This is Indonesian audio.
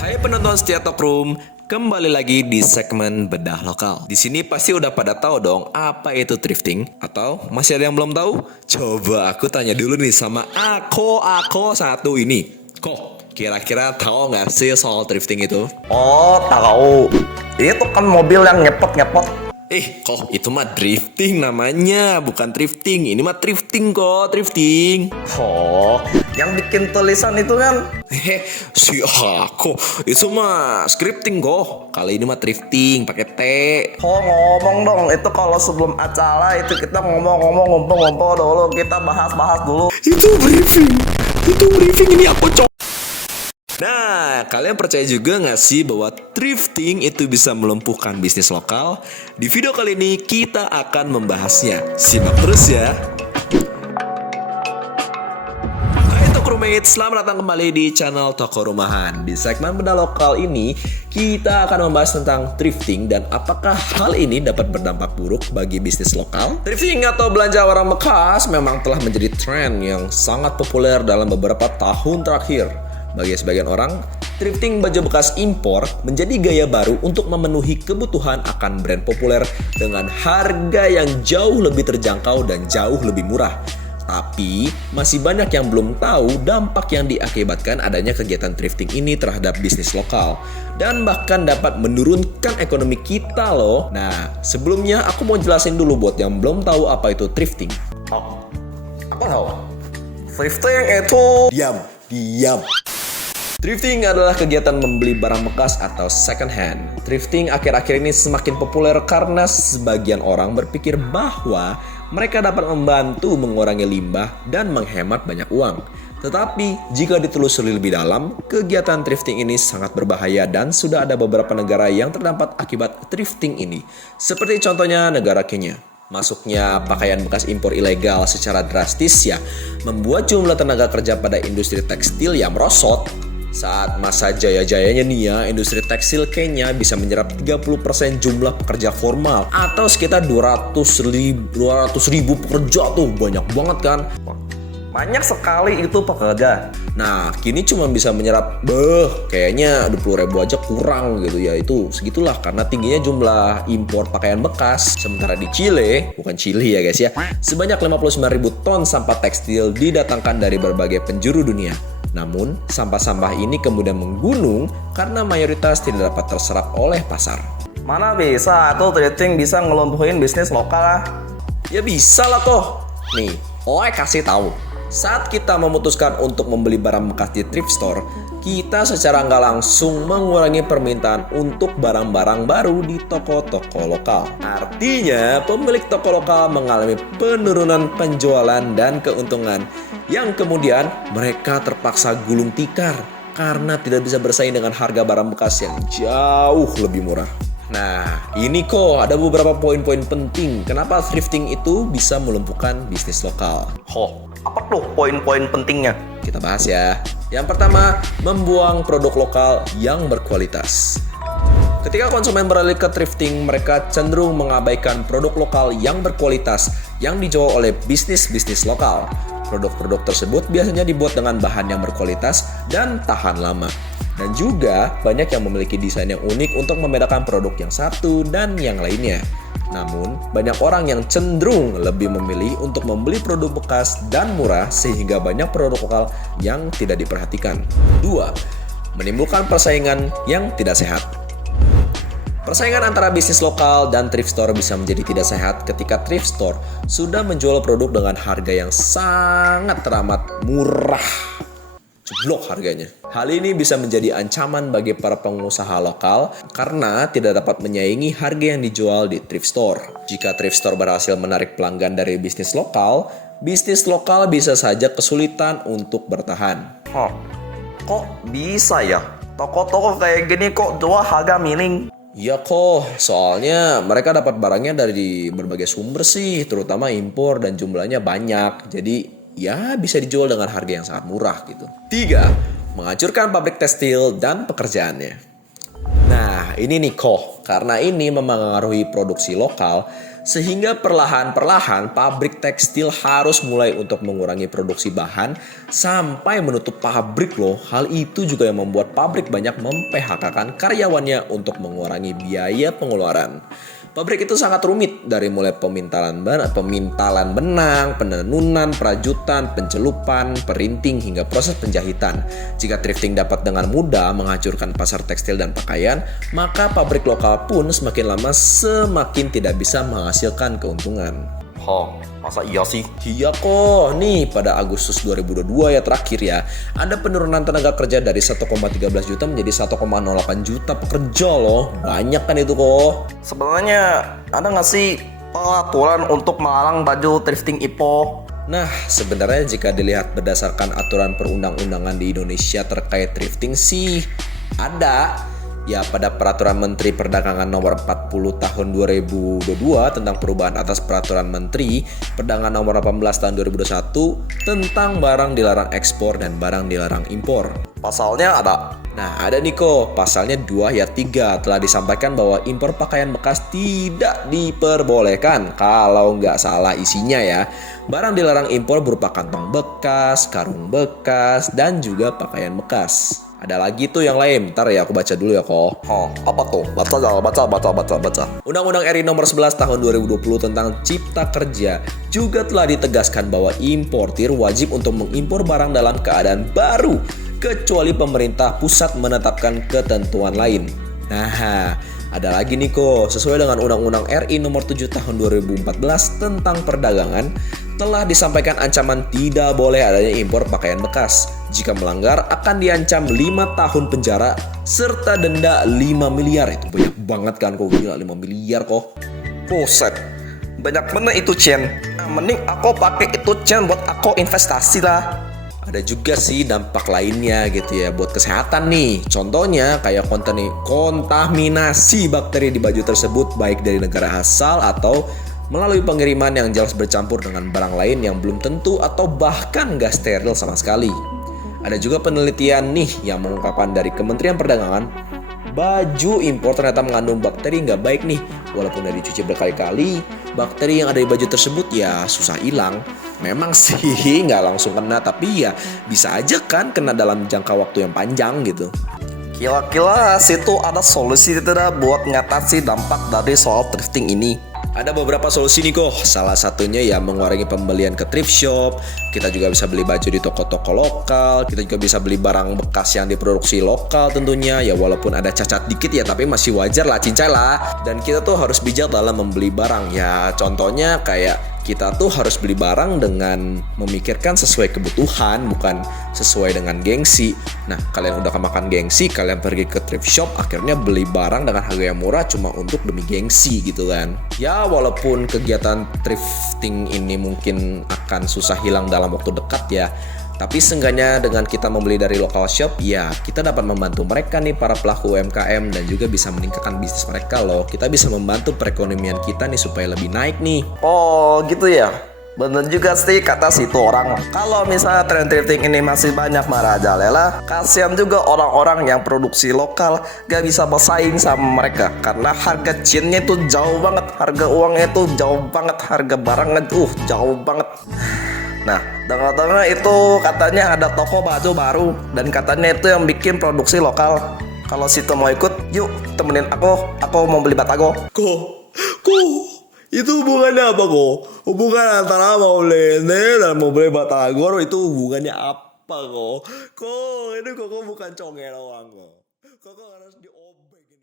Hai penonton setia Talk Room, kembali lagi di segmen Bedah Lokal. Di sini pasti udah pada tahu dong apa itu thrifting, atau masih ada yang belum tahu? Coba aku tanya dulu nih sama Ako satu ini. Kok kira-kira tahu nggak sih soal thrifting itu? Oh, tahu. Itu kan mobil yang ngepot-ngepot. Kok itu mah drifting namanya, bukan thrifting. Ini mah thrifting kok, thrifting. Oh, yang bikin tulisan itu kan. Si Ako, itu mah scripting kok. Kali ini mah thrifting, pakai T. Oh, ngomong dong. Itu kalau sebelum acara itu kita ngomong dulu. Kita bahas-bahas dulu. Itu briefing ini aku coba. Nah, kalian percaya juga nggak sih bahwa thrifting itu bisa melumpuhkan bisnis lokal? Di video kali ini kita akan membahasnya. Simak terus ya. Hai Toko Roommates, selamat datang kembali di channel Toko Rumahan. Di segmen Bedah Lokal ini, kita akan membahas tentang thrifting dan apakah hal ini dapat berdampak buruk bagi bisnis lokal. Thrifting atau belanja barang bekas memang telah menjadi tren yang sangat populer dalam beberapa tahun terakhir. Bagi sebagian orang, thrifting baju bekas impor menjadi gaya baru untuk memenuhi kebutuhan akan brand populer dengan harga yang jauh lebih terjangkau dan jauh lebih murah. Tapi, masih banyak yang belum tahu dampak yang diakibatkan adanya kegiatan thrifting ini terhadap bisnis lokal. Dan bahkan dapat menurunkan ekonomi kita loh. Nah, sebelumnya aku mau jelasin dulu buat yang belum tahu apa itu thrifting. Oh, apa tahu? Thrifting itu Diam. Thrifting adalah kegiatan membeli barang bekas atau second hand. Thrifting akhir-akhir ini semakin populer karena sebagian orang berpikir bahwa mereka dapat membantu mengurangi limbah dan menghemat banyak uang. Tetapi, jika ditelusuri lebih dalam, kegiatan thrifting ini sangat berbahaya dan sudah ada beberapa negara yang terdampak akibat thrifting ini. Seperti contohnya negara Kenya. Masuknya pakaian bekas impor ilegal secara drastis membuat jumlah tenaga kerja pada industri tekstil yang merosot. Saat masa jaya-jayanya nih industri tekstil Kenya bisa menyerap 30% jumlah pekerja formal atau sekitar 200 ribu pekerja tuh, banyak banget kan? banyak sekali itu pekerja. Nah, kini cuma bisa menyerap kayaknya 20 ribu aja kurang gitu ya. Itu segitulah karena tingginya jumlah impor pakaian bekas. Sementara di Chile, bukan Chile ya guys ya, sebanyak 59 ribu ton sampah tekstil didatangkan dari berbagai penjuru dunia. Namun, sampah-sampah ini kemudian menggunung karena mayoritas tidak dapat terserap oleh pasar. Mana bisa tuh thrifting bisa ngelumpuhin bisnis lokal lah. Ya bisa lah toh. Nih, kasih tahu. Saat kita memutuskan untuk membeli barang bekas di thrift store, kita secara nggak langsung mengurangi permintaan untuk barang-barang baru di toko-toko lokal. Artinya, pemilik toko lokal mengalami penurunan penjualan dan keuntungan, yang kemudian mereka terpaksa gulung tikar karena tidak bisa bersaing dengan harga barang bekas yang jauh lebih murah. Nah, ini kok ada beberapa poin-poin penting kenapa thrifting itu bisa melumpuhkan bisnis lokal. Apa tuh poin-poin pentingnya? Kita bahas ya. Yang pertama, membuang produk lokal yang berkualitas. Ketika konsumen beralih ke thrifting, mereka cenderung mengabaikan produk lokal yang berkualitas yang dijual oleh bisnis-bisnis lokal. Produk-produk tersebut biasanya dibuat dengan bahan yang berkualitas dan tahan lama. Dan juga banyak yang memiliki desain yang unik untuk membedakan produk yang satu dan yang lainnya. Namun, banyak orang yang cenderung lebih memilih untuk membeli produk bekas dan murah sehingga banyak produk lokal yang tidak diperhatikan. 2. Menimbulkan persaingan yang tidak sehat. Persaingan antara bisnis lokal dan thrift store bisa menjadi tidak sehat ketika thrift store sudah menjual produk dengan harga yang sangat teramat murah. Jeblok harganya. Hal ini bisa menjadi ancaman bagi para pengusaha lokal karena tidak dapat menyaingi harga yang dijual di thrift store. Jika thrift store berhasil menarik pelanggan dari bisnis lokal bisa saja kesulitan untuk bertahan. Kok bisa ya? Toko-toko kayak gini kok jual harga miring? Ya kok, soalnya mereka dapat barangnya dari berbagai sumber sih, terutama impor dan jumlahnya banyak. Jadi ya bisa dijual dengan harga yang sangat murah gitu. 3. Menghancurkan pabrik tekstil dan pekerjaannya. Nah ini nih karena ini mempengaruhi produksi lokal, Sehingga perlahan-perlahan pabrik tekstil harus mulai untuk mengurangi produksi bahan sampai menutup pabrik loh. Hal itu juga yang membuat pabrik banyak mem-PHK-kan karyawannya untuk mengurangi biaya pengeluaran. Pabrik itu sangat rumit dari mulai pemintalan benang, penenunan, perajutan, pencelupan, perinting hingga proses penjahitan. Jika thrifting dapat dengan mudah menghancurkan pasar tekstil dan pakaian, maka pabrik lokal pun semakin lama semakin tidak bisa menghasilkan keuntungan. Masa iya sih? Iya kok, nih pada Agustus 2022 ya terakhir ya, ada penurunan tenaga kerja dari 1,13 juta menjadi 1,08 juta pekerja loh. Banyak kan itu kok. Sebenarnya ada nggak sih peraturan untuk melarang baju thrifting IPO? Nah, sebenarnya jika dilihat berdasarkan aturan perundang-undangan di Indonesia terkait thrifting sih ada. Ya, pada Peraturan Menteri Perdagangan Nomor 40 Tahun 2022 tentang perubahan atas Peraturan Menteri Perdagangan Nomor 18 Tahun 2021 tentang barang dilarang ekspor dan barang dilarang impor. Pasalnya ada. Nah, ada nih kok, pasalnya 2 ayat 3 telah disampaikan bahwa impor pakaian bekas tidak diperbolehkan kalau nggak salah isinya ya. Barang dilarang impor berupa kantong bekas, karung bekas, dan juga pakaian bekas. Ada lagi tuh yang lain, ntar ya aku baca dulu ya kok. Apa tuh? Baca. Undang-Undang RI Nomor 11 Tahun 2020 tentang Cipta Kerja juga telah ditegaskan bahwa importir wajib untuk mengimpor barang dalam keadaan baru kecuali pemerintah pusat menetapkan ketentuan lain. Nah, ada lagi nih kok, sesuai dengan Undang-Undang RI Nomor 7 Tahun 2014 tentang perdagangan, telah disampaikan ancaman tidak boleh adanya impor pakaian bekas. Jika melanggar akan diancam 5 tahun penjara serta denda 5 miliar. Itu banyak banget kan kok, gila 5 miliar kok. Buset, banyak bener itu Chen. Mending aku pakai itu Chen buat aku investasi lah. Ada juga sih dampak lainnya gitu ya buat kesehatan nih. Contohnya kayak kontaminasi bakteri di baju tersebut baik dari negara asal atau melalui pengiriman yang jelas bercampur dengan barang lain yang belum tentu atau bahkan nggak steril sama sekali. Ada juga penelitian nih yang mengungkapkan dari Kementerian Perdagangan, baju impor ternyata mengandung bakteri nggak baik nih. Walaupun udah dicuci berkali-kali, bakteri yang ada di baju tersebut ya susah hilang. Memang sih nggak langsung kena, tapi ya bisa aja kan kena dalam jangka waktu yang panjang gitu. Kira-kira situ ada solusi tidak buat ngatasi dampak dari soal thrifting ini? Ada beberapa solusi nih kok. Salah satunya ya mengurangi pembelian ke thrift shop. Kita juga bisa beli baju di toko-toko lokal. Kita juga bisa beli barang bekas yang diproduksi lokal tentunya. Ya walaupun ada cacat dikit ya tapi masih wajar lah, cincai lah. Dan kita tuh harus bijak dalam membeli barang. Ya contohnya kayak kita tuh harus beli barang dengan memikirkan sesuai kebutuhan, bukan sesuai dengan gengsi. Nah, kalian udah kemakan gengsi, kalian pergi ke thrift shop, akhirnya beli barang dengan harga yang murah cuma untuk demi gengsi gitu kan. Ya, walaupun kegiatan thrifting ini mungkin akan susah hilang dalam waktu dekat ya, tapi seenggaknya dengan kita membeli dari lokal shop, ya kita dapat membantu mereka nih para pelaku UMKM dan juga bisa meningkatkan bisnis mereka loh. Kita bisa membantu perekonomian kita nih supaya lebih naik nih. Oh gitu ya. Bener juga sih kata situ orang. Kalau misalnya tren thrifting ini masih banyak merajalela, kasihan juga orang-orang yang produksi lokal gak bisa bersaing sama mereka. Karena harga cinnya itu jauh banget, harga uangnya itu jauh banget, harga barangnya jauh banget. Nah, dengar-dengar itu katanya ada toko baju baru dan katanya itu yang bikin produksi lokal. Kalau situ mau ikut, yuk temenin aku mau beli batago. Kok, itu hubungannya apa kok? Hubungan antara mau lene dan mau beli batagor itu hubungannya apa kok? Kok, ini kok bukan congel doang kok. Kok harus diobek.